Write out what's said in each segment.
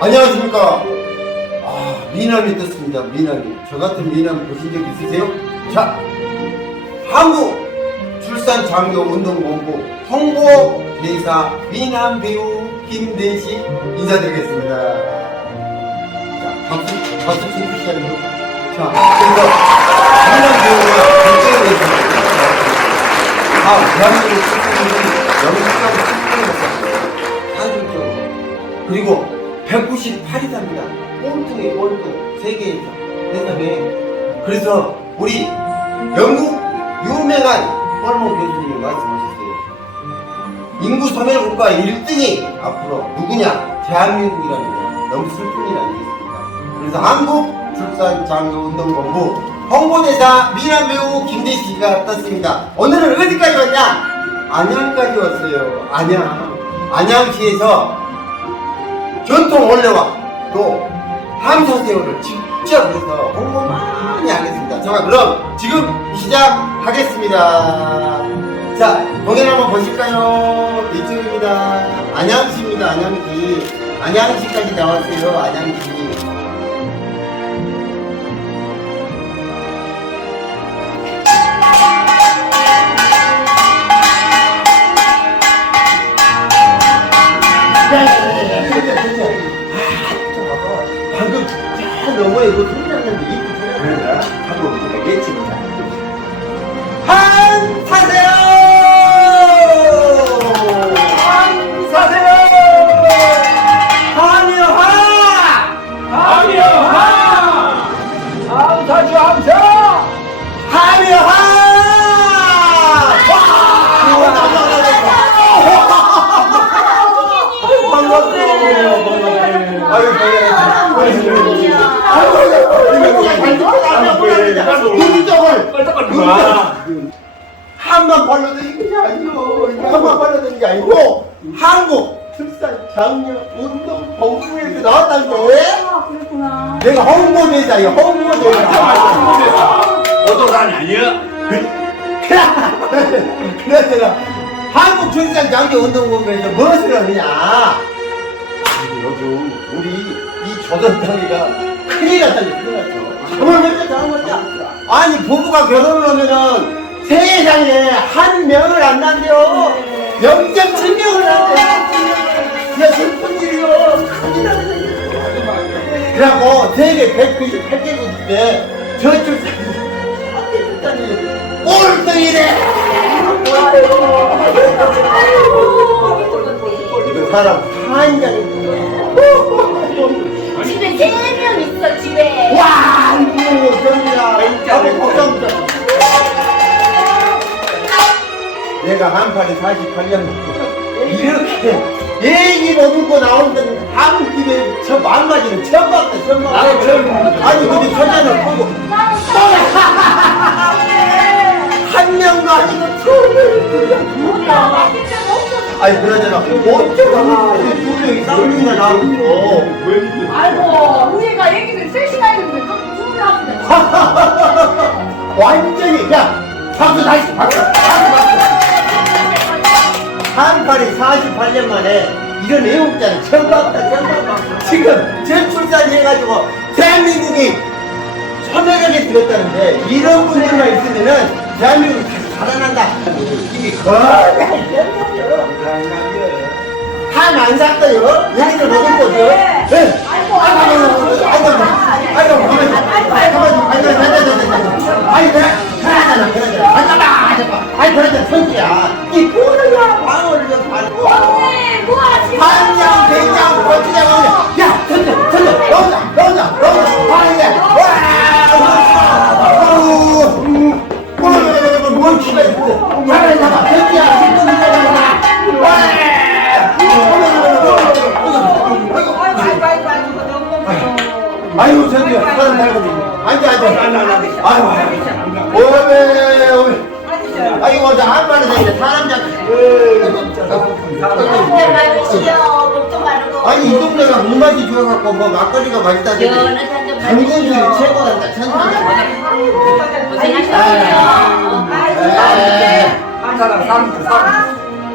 안녕하십니까. 미남이 떴습니다. 미남이. 저 같은 미남 보신 적 있으세요? 자, 한국출산장려운동본부 홍보대사 미남배우 김대식 인사드리겠습니다. 자, 박수 쳐주시죠. 자, 그래서 미남배우가 결정을 했습니다. 대한민국 출산율이 영국하고 10%였어요. 사실적으로. 그리고 198이답니다. 꼴등에 꼴등, 세계에서, 세상에. 그래서 우리 영국 유명한 헐모 교수님이 말씀하셨어요. 인구 소멸국가 1등이 앞으로 누구냐? 대한민국이라는 거. 너무 슬픈 일 아니겠습니까? 그래서 한국출산장려운동본부 홍보대사 미남배우 김대식이가 떴습니다. 오늘은 어디까지 왔냐? 안양까지 왔어요. 안양시에서 전통 원래와 또 함사새우를 직접 해서 홍보 많이 하겠습니다. 자, 그럼 지금 시작하겠습니다. 자, 공연 한번 보실까요? 이쪽입니다. 안양시입니다. 안양시. 안양시까지 나왔어요. 안양시. 방금 잘 넘어에 이거 소리 났는데 이 소리가 한번 보겠습니다. 한사세요! 한사세요! 함여하! 함여하! 함사주 함사! 함여하! 한만 발라드는 게 아니고 한만 발라드는 게 아니고 한국 출산장려운동본부에서 나왔다는 게 그렇구나. 내가 홍보대사야. 홍보대사. 어떠사니 아니야? 그래서 한국출산장려운동본부에서 무엇을 하느냐? 요즘 우리 이 조선당이가 큰일 났다니. 큰일 났죠. 아니 부부가 결혼을 하면은 세상에 한 명을 안 난대요. 0.7명을 난대. 그게 슬픈 일이요. 큰일 나는 일이요. 그래갖고 세계 198개국인데 저출산이 꼴등이래. 이거 사람 한장이 집에 3명 있어, 집에. 와, 이거 견이야. 내가 한판에 48년 이렇게 얘기 머물고 나온다는 아무 집에 저 만마지는 처음 봤다. 나도 처음 아니 근데 저자는 보고 한 명도 아니고 처음에 아니 그러잖아. 어쩌다가 두 명이 싸우니까 나오고. 아이고, 우리가 얘기를 3시간 했는데 그럼 충분히 하면 완전히 야 박수 다시 박수. 한팔이 48년 만에 이런 애국자는 처음 봤다. 지금 재출산해가지고 대한민국이 소멸하게 되었다는데 이런 분들만 있으면은 대한민국이 다시 살아난다. 이게 한안 샀어요. 여기서 먹을 거죠. 네. 아이 그러잖아 선지야. 이 보느냐 방어를 좀 밟고 한장 된장 고추장 야 선지 넣자 뭘 치가 있어. 잡아 선지야 아이고 선지야 사람 살거든. 앉아 아이고 아이고 나 한마디 되는데 사람 아니 이 동네가 물맛이 좋아갖고 뭐 막걸리가 맛있다던데 단군들이 최고란다. 천천히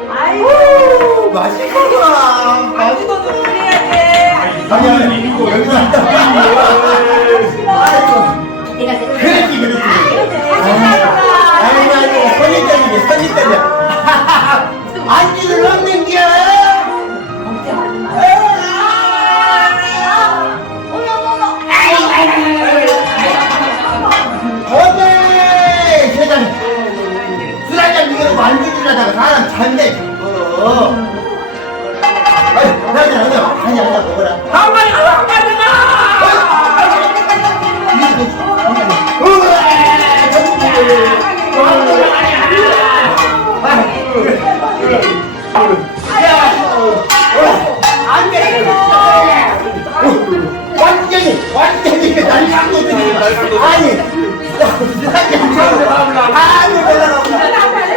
아이고, 맛있구나. 아이고, 그래야 돼. 아니, 여기서 있다. 그렇지, 그렇지. 아니, 선입견이야. 안지를 넣는 게. 어메, 세상에. 술 한잔 이거 만들려다가 사람 잔대 죽어. 아니, 한잔 먹어라. 한 마리 가라, 한 마리 완전히 날강도들이 아니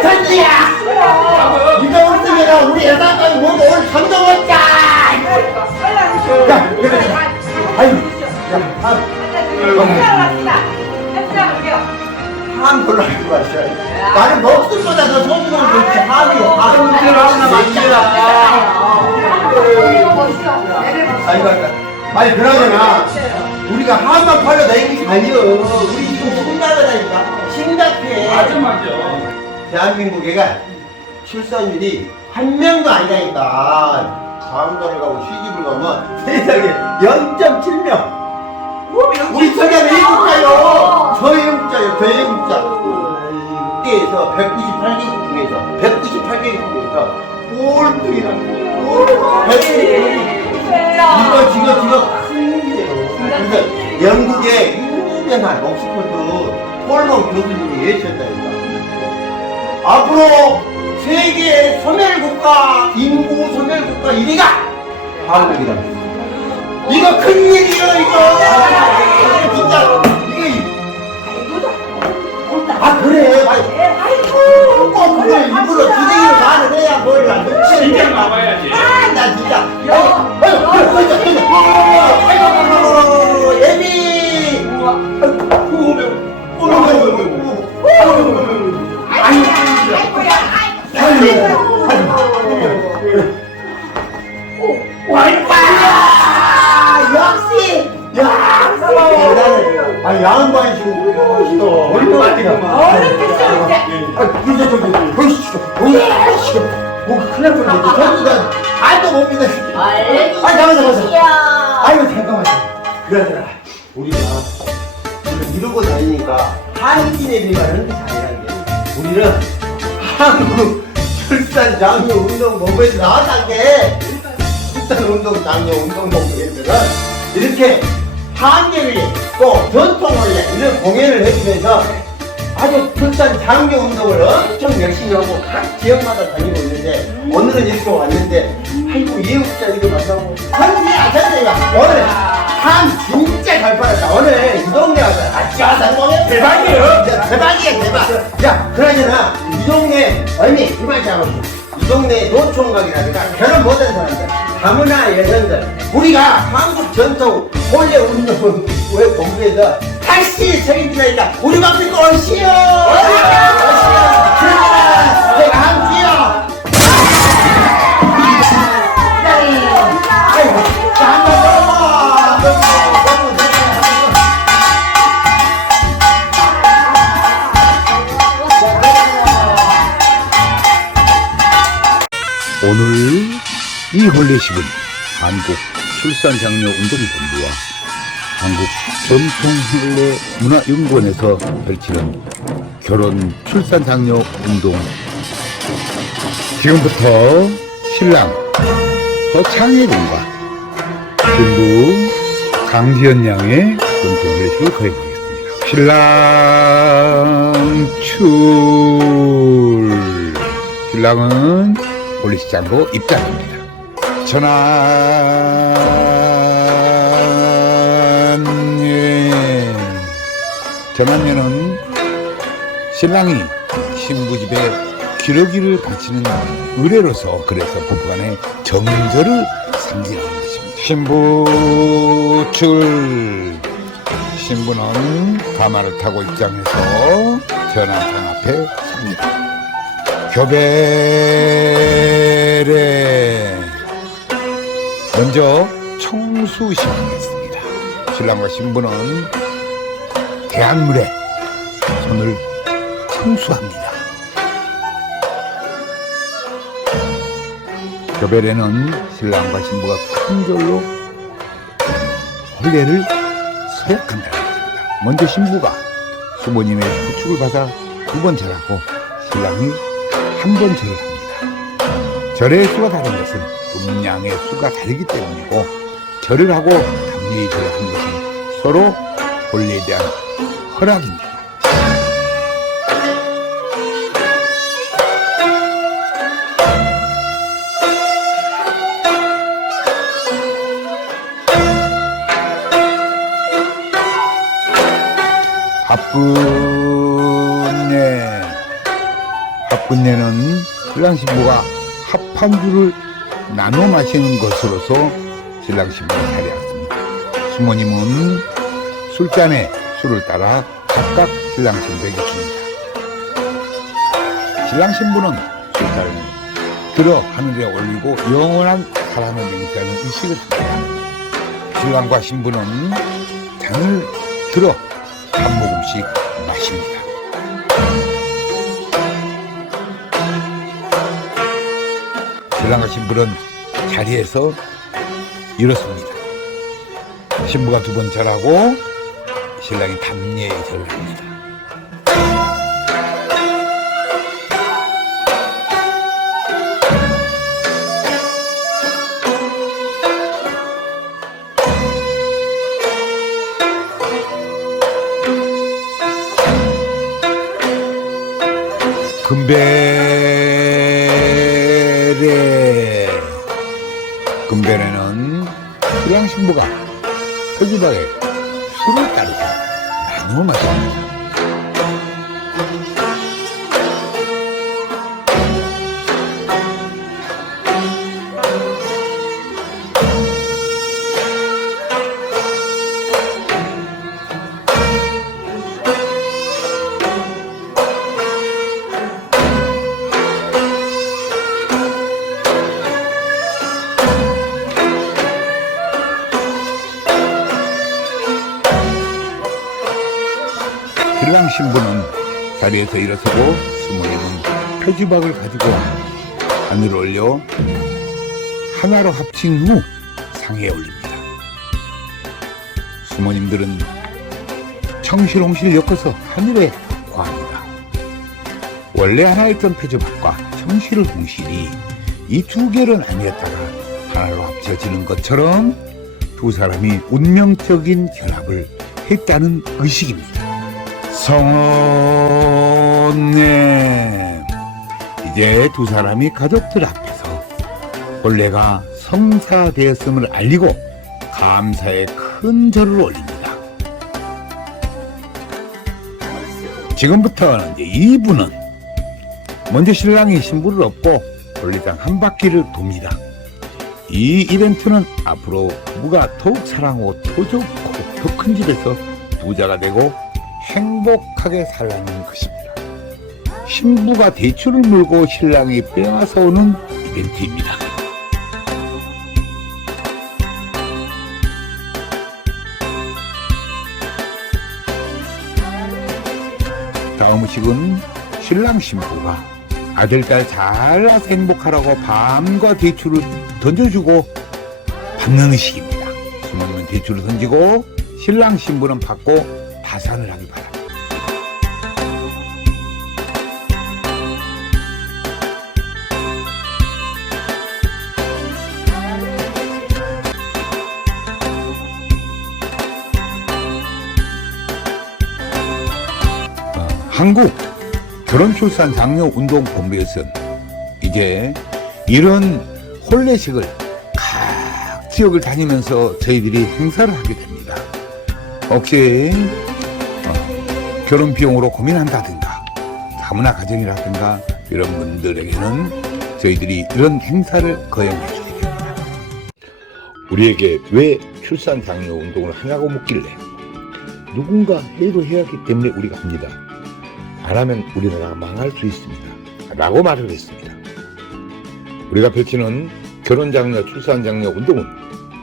천지야 이거 없으면 우리 여자까지 모두 오늘 잠도 못 자. 야 그래 아유 함 별로 알고 왔어. 나는 먹을 거다 더 좋은 걸 그렇지 함이요 함 아니 그러잖아 우리가 함만 팔려 다니는 게 아니여. 우리 지금 심각하다니까. 심각해. 맞아. 대한민국에가 출산율이 한 명도 아니라니까. 장가를 가고 시집을 가면 세상에 0.7명. 우리 저기는 외국자요. 저 외국자. 세계에서 198개국 중에서 198개국 중에서 꼴등이라고. 이거 지금 큰 문제예요. 그래서 영국의 유명한 옥스퍼드 폴먼 교수님이 예측했다니까. 앞으로 세계 소멸국가, 인구 소멸국가 1위가 한국이다. 이거 큰일이에요, 이거. 진짜, 아, 그래. 아이고, 꼭 그걸 일부러 주댕이로 말을 해야 뭘 안 돼. 진짜 나와야지. 아, 나 진짜. 아이고, 예비. 역시. 대단해. 아, 양반이 지금 훌륭하시다. 얼마나 큰일 날 뻔했네. 전부가 알도 못 믿어. 잠깐만. 아이고, 잠깐만. 그러더라. 우리가 이러고 다니니까 한국인에 비하면 그렇게 잘하는 게 우리는 한국 출산 장려 운동 본부에서 나왔단 게 출산 운동 장려 운동 본부에서는 이렇게 한계를 또 전통원래 이런 공연을 해주면서 아주 출산 장려 운동을 엄청 열심히 하고 각 지역마다 다니고 있는데 오늘은 이렇게 왔는데 아이고 예우자 이거 만나고 천지야 오늘 참 진짜 잘 팔았다. 오늘 이 동네 와서 대박이에요. 대박. 야 그러잖아 이 동네 얼미 이말 잡았어. 이 동네 노총각이라든가 결혼 못한 사람들 다문화 여성들 우리가 한국 전통 홀레 운동 왜 본부에서 다시 책임지니까 우리 박수 오시오. 그러잖아 내가 함께요. 아이고 한번 오늘 이 혼례식은 한국 출산장려운동본부와 한국 전통혼례문화연구원에서 펼치는 결혼 출산장려운동. 지금부터 신랑 장혜군과 신부 강지연 양의 전통혼례식을 거행하겠습니다. 신랑은 혼례식장으로 입장합니다. 전환녀는 신랑이 신부 집에 기러기를 바치는 의례로서 그래서 부부간의 정절을 상징하는 것입니다. 신부 측을 신부는 가마를 타고 입장해서 전환상 앞에 섭니다. 교배에 먼저 청수 시간이었습니다. 신랑과 신부는 대한물에 손을 청수합니다. 교별에는 신랑과 신부가 큰 절로 혼례를 서약한다는 것입니다. 먼저 신부가 수모님의 부축을 받아 2번 절하고 신랑이 1번 절을 합니다. 절의 수가 다른 것은 음양의 수가 다르기 때문이고, 절을 하고 담례의 절을 하는 것은 서로 혼례에 대한 허락입니다. 합분례는 신랑 신부가 합한주를 나눠 마시는 것으로서 신랑 신부가 자리하였습니다. 수모님은 술잔에 술을 따라 각각 신랑 신부에게 줍니다. 신랑 신부는 술잔을 들어 하늘에 올리고 영원한 사랑을 맹세하는 의식을 합니다. 신랑과 신부는 잔을 들어 한 모금씩 마십니다. 신랑과 신부는 자리에서 일어섭니다. 신부가 2번 절하고 신랑이 담례의 절을 합니다. 금배래는 신랑 신부가 서기방에 술을 따르고 나누어 마십니다. 신랑 신부는 자리에서 일어서고 수모님은 표지박을 가지고 하늘을 올려 하나로 합친 후 상에 올립니다. 수모님들은 청실홍실 엮어서 하늘에 구합니다. 원래 하나였던 표지박과 청실홍실이 이 2개로 나뉘었다가 하나로 합쳐지는 것처럼 2 사람이 운명적인 결합을 했다는 의식입니다. 성언네, 이제 2 사람이 가족들 앞에서 혼례가 성사되었음을 알리고 감사의 큰 절을 올립니다. 지금부터는 이제 2부는 먼저 신랑이 신부를 업고 혼례장 한 바퀴를 돕니다. 이 이벤트는 앞으로 부부가 더욱 사랑하고 더 좋고 더 큰 집에서 부자가 되고 행복하게 살라는 것입니다. 신부가 대추를 물고 신랑이 빼앗아 오는 이벤트입니다. 다음 의식은 신랑 신부가 아들, 딸 잘 낳아서 행복하라고 밤과 대추를 던져주고 받는 의식입니다. 수모님은 대추를 던지고 신랑 신부는 받고 파산을 하기 바랍니다. 한국 결혼출산 장려운동본부에서는 이제 이런 혼례식을 각 지역을 다니면서 저희들이 행사를 하게 됩니다. 혹시 결혼 비용으로 고민한다든가 다문화 가정이라든가 이런 분들에게는 저희들이 이런 행사를 거행해 주게 됩니다. 우리에게 왜 출산 장려 운동을 하냐고 묻길래 누군가 해도 해야 하기 때문에 우리가 합니다. 안 하면 우리나라가 망할 수 있습니다. 라고 말을 했습니다. 우리가 펼치는 결혼 장려, 출산 장려 운동은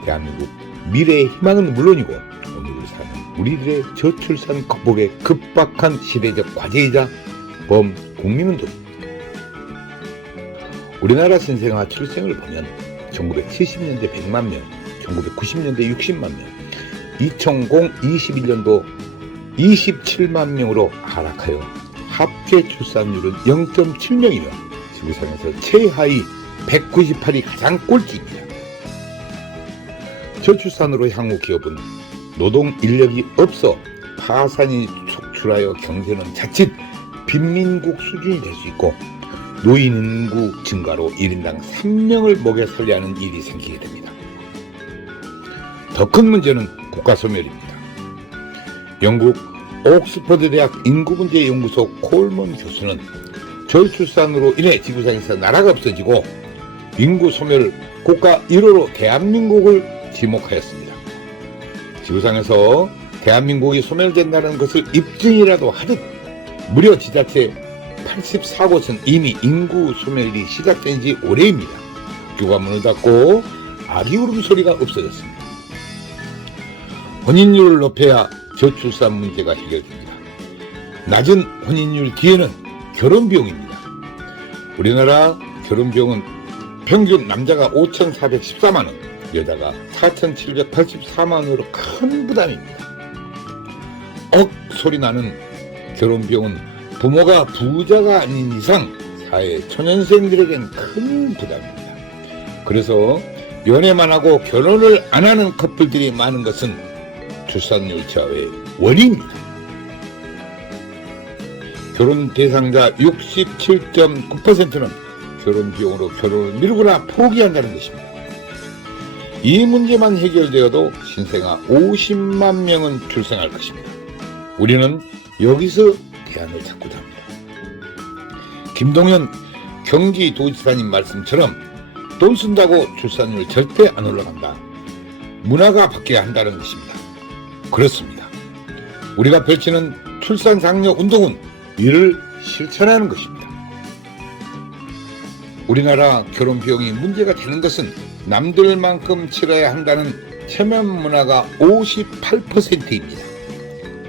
대한민국 미래의 희망은 물론이고 오늘 사는 우리들의 저출산 극복의 급박한 시대적 과제이자 범국민운동. 우리나라 신생아 출생을 보면 1970년대 100만 명, 1990년대 60만 명, 2021년도 27만 명으로 하락하여 합계 출산율은 0.7명이며 지구상에서 최하위 198이 가장 꼴찌입니다. 저출산으로 향후 기업은 노동 인력이 없어 파산이 속출하여 경제는 자칫 빈민국 수준이 될 수 있고 노인 인구 증가로 1인당 3명을 먹여 살려야 하는 일이 생기게 됩니다. 더 큰 문제는 국가소멸입니다. 영국 옥스퍼드 대학 인구문제연구소 콜먼 교수는 저출산으로 인해 지구상에서 나라가 없어지고 인구소멸 국가 1호로 대한민국을 지목하였습니다. 지구상에서 대한민국이 소멸된다는 것을 입증이라도 하듯 무려 지자체 84곳은 이미 인구 소멸이 시작된 지 오래입니다. 학교가 문을 닫고 아기 울음소리가 없어졌습니다. 혼인율을 높여야 저출산 문제가 해결됩니다. 낮은 혼인율 뒤에는 결혼비용입니다. 우리나라 결혼비용은 평균 남자가 5,414만원, 여자가 4,784만원으로 큰 부담입니다. 소리 나는 결혼비용은 부모가 부자가 아닌 이상 사회 초년생들에겐 큰 부담입니다. 그래서 연애만 하고 결혼을 안 하는 커플들이 많은 것은 출산율 저하의 원인입니다. 결혼 대상자 67.9%는 결혼 비용으로 결혼을 미루거나 포기한다는 것입니다. 이 문제만 해결되어도 신생아 50만 명은 출생할 것입니다. 우리는 여기서 대안을 찾고자 합니다. 김동연 경기도지사님 말씀처럼 돈 쓴다고 출산율 절대 안 올라간다. 문화가 바뀌어야 한다는 것입니다. 그렇습니다. 우리가 펼치는 출산 장려 운동은 이를 실천하는 것입니다. 우리나라 결혼 비용이 문제가 되는 것은 남들만큼 치러야 한다는 체면 문화가 58%입니다.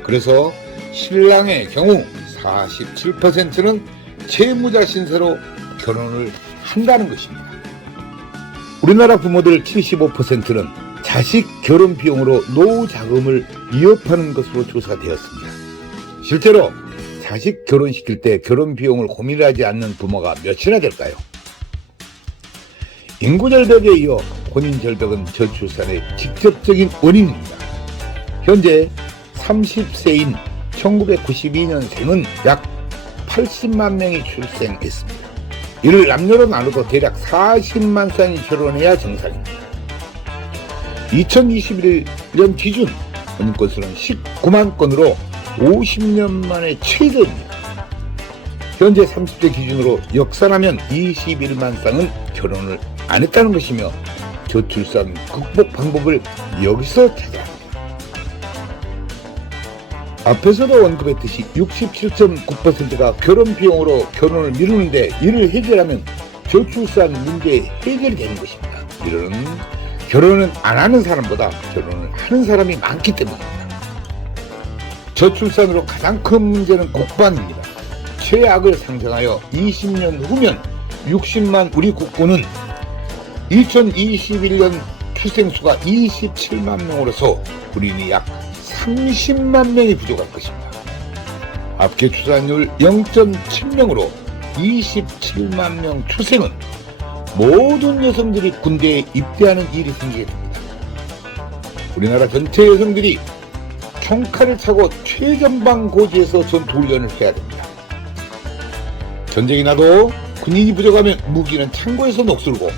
그래서 신랑의 경우 47%는 채무자 신세로 결혼을 한다는 것입니다. 우리나라 부모들 75%는 자식 결혼 비용으로 노후 자금을 위협하는 것으로 조사되었습니다. 실제로 자식 결혼시킬 때 결혼 비용을 고민하지 않는 부모가 몇이나 될까요? 인구절벽에 이어 혼인절벽은 저출산의 직접적인 원인입니다. 현재 30세인 1992년생은 약 80만 명이 출생했습니다. 이를 남녀로 나누고 대략 40만 쌍이 결혼해야 정상입니다. 2021년 기준 혼인 건수는 19만 건으로 50년 만에 최저입니다. 현재 30대 기준으로 역산하면 21만 쌍은 결혼을 안 했다는 것이며 저출산 극복 방법을 여기서 찾아야 합니다. 앞에서도 언급했듯이 67.9%가 결혼 비용으로 결혼을 미루는데 이를 해결하면 저출산 문제 해결이 되는 것입니다. 이는 결혼은 안 하는 사람보다 결혼을 하는 사람이 많기 때문입니다. 저출산으로 가장 큰 문제는 국방입니다. 최악을 상정하여 20년 후면 60만 우리 국군은 2021년 출생수가 27만 명으로서 우리는 약 30만 명이 부족할 것입니다. 합계 출산율 0.7명으로 27만 명 출생은 모든 여성들이 군대에 입대하는 일이 생기게 됩니다. 우리나라 전체 여성들이 총칼을 차고 최전방 고지에서 전투훈련을 해야 됩니다. 전쟁이 나도 군인이 부족하면 무기는 창고에서 녹슬고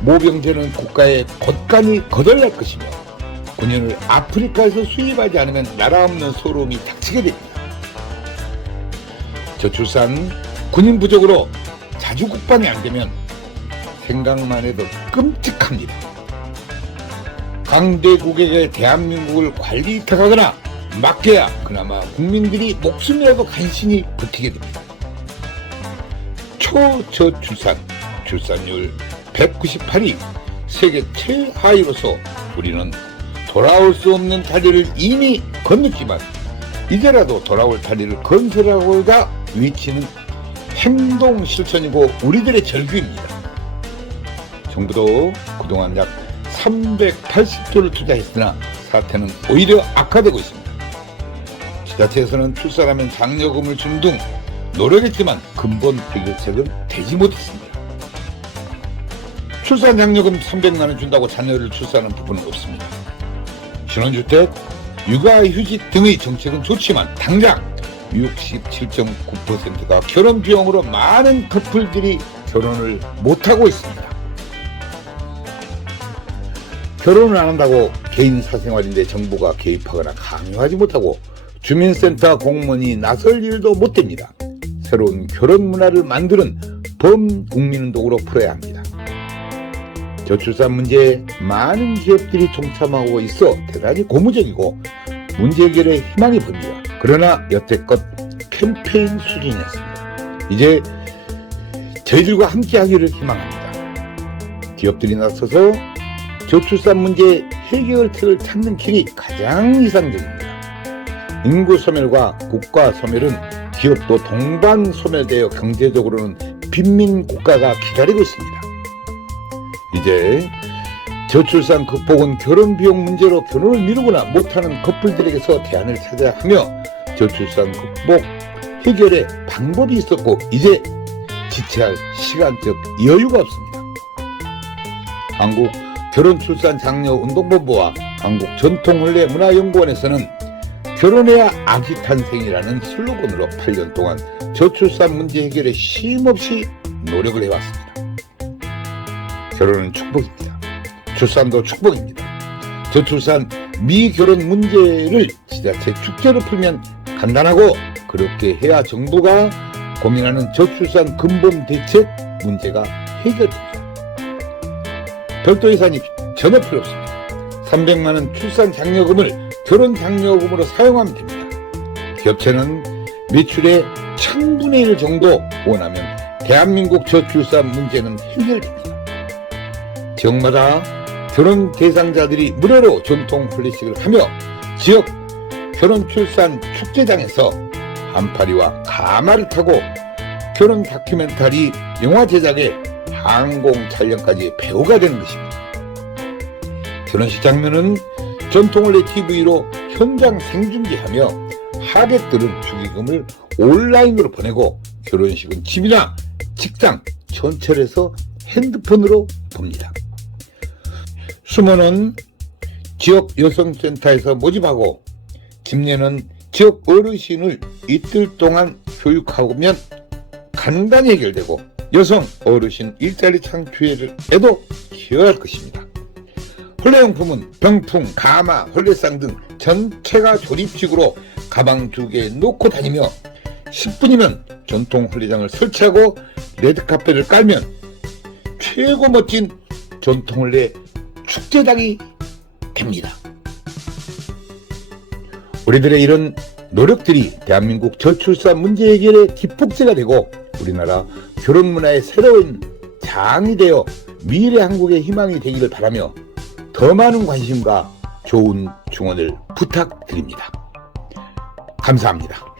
모병제는 국가에 곳간이 거덜날 것이며 군인을 아프리카에서 수입하지 않으면 나라 없는 소름이 닥치게 됩니다. 저출산, 군인 부족으로 자주 국방이 안 되면 생각만 해도 끔찍합니다. 강대국에게 대한민국을 관리 위탁하거나 맡겨야 그나마 국민들이 목숨이라도 간신히 버티게 됩니다. 초저출산, 출산율 198이 세계 최하위로서 우리는 돌아올 수 없는 다리를 이미 건넜지만 이제라도 돌아올 다리를 건설하고자 외치는 행동 실천이고 우리들의 절규입니다. 정부도 그동안 약 380조를 투자했으나 사태는 오히려 악화되고 있습니다. 지자체에서는 출산하면 장려금을 주는 등 노력했지만 근본 해결책은 되지 못했습니다. 출산 장려금 300만 원 준다고 자녀를 출산하는 부분은 없습니다. 신혼주택, 육아휴직 등의 정책은 좋지만 당장 67.9%가 결혼 비용으로 많은 커플들이 결혼을 못하고 있습니다. 결혼을 안 한다고 개인 사생활인데 정부가 개입하거나 강요하지 못하고 주민센터 공무원이 나설 일도 못 됩니다. 새로운 결혼 문화를 만드는 범국민운동으로 풀어야 합니다. 저출산 문제에 많은 기업들이 동참하고 있어 대단히 고무적이고 문제 해결에 희망이 보입니다. 그러나 여태껏 캠페인 수준이었습니다. 이제 저희들과 함께 하기를 희망합니다. 기업들이 나서서 저출산 문제 해결책을 찾는 길이 가장 이상적입니다. 인구 소멸과 국가 소멸은 기업도 동반 소멸되어 경제적으로는 빈민 국가가 기다리고 있습니다. 이제 저출산 극복은 결혼 비용 문제로 결혼을 미루거나 못하는 커플들에게서 대안을 찾아야 하며 저출산 극복 해결의 방법이 있었고 이제 지체할 시간적 여유가 없습니다. 한국 결혼출산장려운동본부와 한국전통혼례문화연구원에서는 결혼해야 아기 탄생이라는 슬로건으로 8년 동안 저출산 문제 해결에 쉼없이 노력을 해왔습니다. 결혼은 축복입니다. 출산도 축복입니다. 저출산 미결혼 문제를 지자체 축제로 풀면 간단하고 그렇게 해야 정부가 고민하는 저출산 근본 대책 문제가 해결됩니다. 별도 예산이 전혀 필요 없습니다. 300만 원 출산 장려금을 결혼 장려금으로 사용하면 됩니다. 기업체는 매출의 1000분의 1 정도 원하면 대한민국 저출산 문제는 해결됩니다. 지역마다 결혼 대상자들이 무료로 전통 혼례식을 하며 지역 결혼 출산 축제장에서 한파리와 가마를 타고 결혼 다큐멘터리 영화 제작에 항공 촬영까지 배우가 되는 것입니다. 결혼식 장면은 전통혼례 TV로 현장 생중계하며 하객들은 축의금을 온라인으로 보내고 결혼식은 집이나 직장, 전철에서 핸드폰으로 봅니다. 수모는 지역 여성센터에서 모집하고 집례는 지역 어르신을 이틀 동안 교육하면 간단히 해결되고 여성 어르신 일자리 창출에도 기여할 것입니다. 혼례용품은 병풍, 가마, 혼례상 등 전체가 조립식으로 가방 2개 놓고 다니며 10분이면 전통 혼례장을 설치하고 레드카펫을 깔면 최고 멋진 전통 혼례 축제장이 됩니다. 우리들의 이런 노력들이 대한민국 저출산 문제 해결의 기폭제가 되고 우리나라 결혼 문화의 새로운 장이 되어 미래 한국의 희망이 되기를 바라며 더 많은 관심과 좋은 증언을 부탁드립니다. 감사합니다.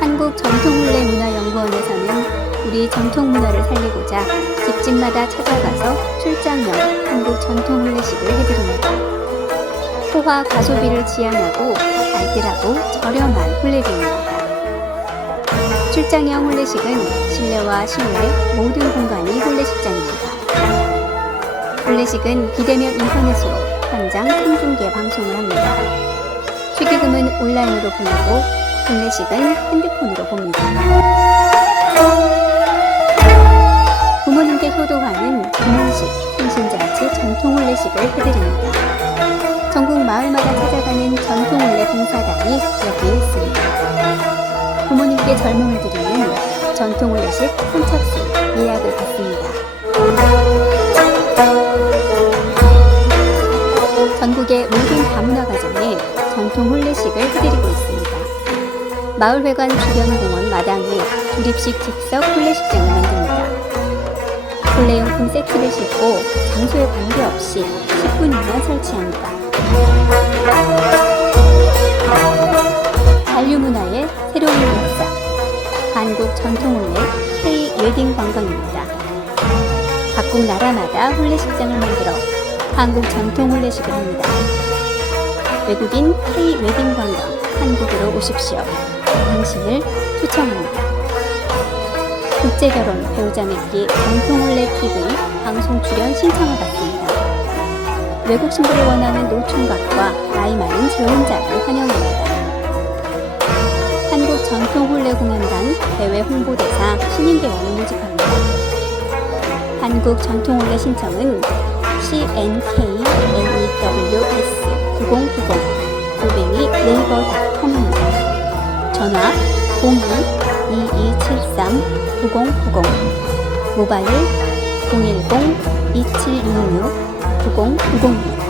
한국전통혼례문화연구원에서는 우리 전통문화를 살리고자 집집마다 찾아가서 출장형 한국 전통혼례식을 해드립니다. 호화 과소비를 지향하고 알뜰하고 저렴한 혼례제입니다. 출장형 혼례식은 실내와 실외 모든 공간이 혼례식장입니다. 혼례식은 비대면 인터넷으로 현장 생중계 방송을 합니다. 축의금은 온라인으로 보내고 혼례식은 핸드폰으로 봅니다. 부모님께 효도하는 기문식, 생신잔치 전통 혼례식을 해드립니다. 전국 마을마다 찾아가는 전통 혼례 봉사단이 여기에 있습니다. 부모님께 젊음을 드리는 전통 혼례식 선착순 예약을 받습니다. 전국의 모든 다문화 가정에 전통 혼례식을 해드리고 있습니다. 마을회관 주변 공원 마당에 조립식 즉석 혼례식장을 만듭니다. 혼례용품 세트를 싣고 장소에 관계없이 10분이나 설치합니다. 한류문화의 새로운 역사, 한국 전통혼례 K-웨딩 관광입니다. 각국 나라마다 혼례식장을 만들어 한국 전통 혼례식을 합니다. 외국인 K-웨딩 관광 한국으로 오십시오. 당신을 초청합니다. 국제결혼 배우자 맺기 전통혼례 TV 방송 출연 신청을 받습니다. 외국 신부를 원하는 노총각과 나이 많은 재혼자를 환영합니다. 한국 전통혼례 공연단 대외 홍보대사 신인대원을 모집합니다. 한국 전통혼례 신청은 CNKNEWS9090 네이버.com입니다. 전화 02-2273-9090 모바일 010-2766-9090입니다.